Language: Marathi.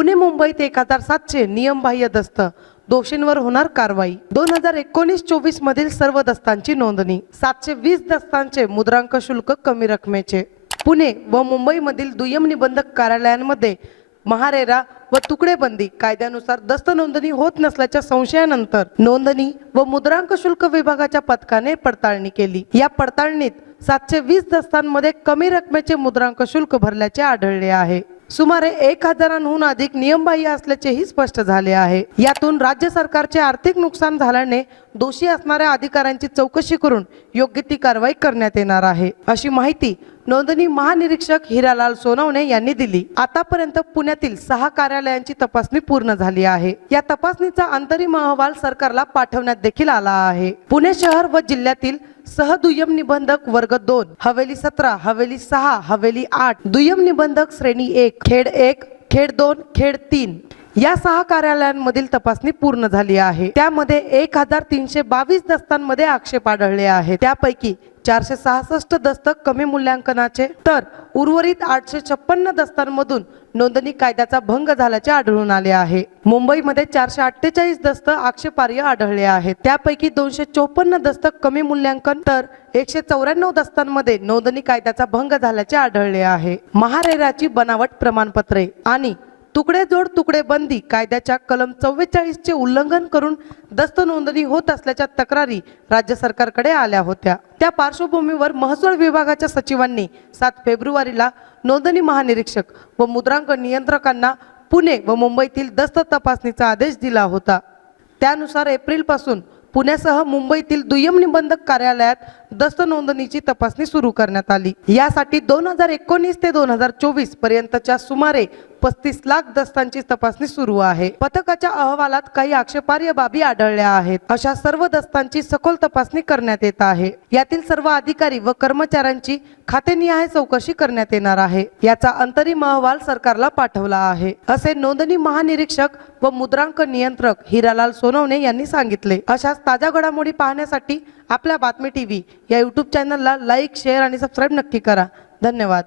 पुणे मुंबईत एक हजार सातशे नियमबाह्य दस्त. दोषींवर होणार कारवाई. दोन हजार एकोणीस चोवीस मधील सर्व दस्तांची नोंदणी. सातशे वीस दस्तांचे मुद्रांक शुल्क कमी रकमेचे. पुणे व मुंबईमधील दुय्यम निबंधक कार्यालयांमध्ये महारेरा व तुकडेबंदी कायद्यानुसार दस्त नोंदणी होत नसल्याच्या संशयानंतर नोंदणी व मुद्रांक शुल्क विभागाच्या पथकाने पडताळणी केली. या पडताळणीत सातशे वीस दस्तांमध्ये कमी रकमेचे मुद्रांक शुल्क भरल्याचे आढळले आहे. सुमारे एक हजारांहून अधिक नियमबाह्य असल्याचेही स्पष्ट झाले आहे. यातून राज्य सरकारचे आर्थिक नुकसान झाल्याने दोषी असणाऱ्या अधिकाऱ्यांची चौकशी करून योग्य ती कारवाई करण्यात येणार आहे. अशी माहिती नोंदणी महानिरीक्षक हिरालाल सोनवणे यांनी दिली. आतापर्यंत पुण्यातील सहा कार्यालयांची तपासणी पूर्ण झाली आहे. या तपासणीचा अंतरिम अहवाल सरकारला पाठवण्यात देखील आला आहे. पुणे शहर व जिल्ह्यातील सहदुय्यम निबंधक वर्ग दोन हवेली सतरा हवेली सहा हवेली आठ दुय्यम निबंधक श्रेणी एक खेड एक खेड दोन खेड तीन. या सहा कार्यालयांमधील तपासणी पूर्ण झाली आहे. त्यामध्ये एक हजार तीनशे बावीस दस्तांमध्ये आक्षेप आढळले आहेत. त्यापैकी चारशे सहासष्ट दस्तक कमी मूल्यांकनाचे तर उर्वरित आठशे छप्पन्न दस्तांमधून नोंदणी कायद्याचा भंग झाल्याचे आढळून आले आहे. मुंबईमध्ये चारशे अठ्ठेचाळीस दस्त आक्षेपार्ह आढळले आहेत. त्यापैकी दोनशे चोपन्न दस्तक कमी मूल्यांकन तर एकशे चौऱ्याण्णव दस्तांमध्ये नोंदणी कायद्याचा भंग झाल्याचे आढळले आहे. महारेराची बनावट प्रमाणपत्रे आणि तुकडे जोड तुकडे बंदी कायद्याच्या कलम चव्वेचाळीसचे उल्लंघन करून दस्त नोंदणी होत असल्याच्या तक्रारी राज्य सरकारकडे आल्या होत्या. त्या पार्श्वभूमीवर महसूल विभागाच्या सचिवांनी सात फेब्रुवारीला नोंदणी महानिरीक्षक व मुद्रांक नियंत्रकांना पुणे व मुंबईतील दस्त तपासणीचा आदेश दिला होता. त्यानुसार एप्रिलपासून पुण्यासह मुंबईतील दुय्यम निबंधक कार्यालयात दस्त नोंदणीची तपासणी सुरू करण्यात आली. यासाठी दोन हजार एकोणीस ते दोन हजार चोवीस पर्यंतच्या सुमारे पस्तीस लाख दस्तांची तपासणी सुरू आहे. पथकाच्या अहवालात काही आक्षेपार्ह बाबी आढळल्या आहेत. अशा सर्व दस्तांची सखोल तपासणी करण्यात येत आहे. यातील सर्व अधिकारी व कर्मचाऱ्यांची खातेनिहाय चौकशी करण्यात येणार आहे. याचा अंतरिम अहवाल सरकारला पाठवला आहे. असे नोंदणी महानिरीक्षक व मुद्रांक नियंत्रक हिरालाल सोनवणे यांनी सांगितले. अशाच ताज्या घडामोडी पाहण्यासाठी आपल्या बातमी टीव्ही या युट्यूब चॅनलला लाईक शेअर आणि सबस्क्राईब नक्की करा. धन्यवाद.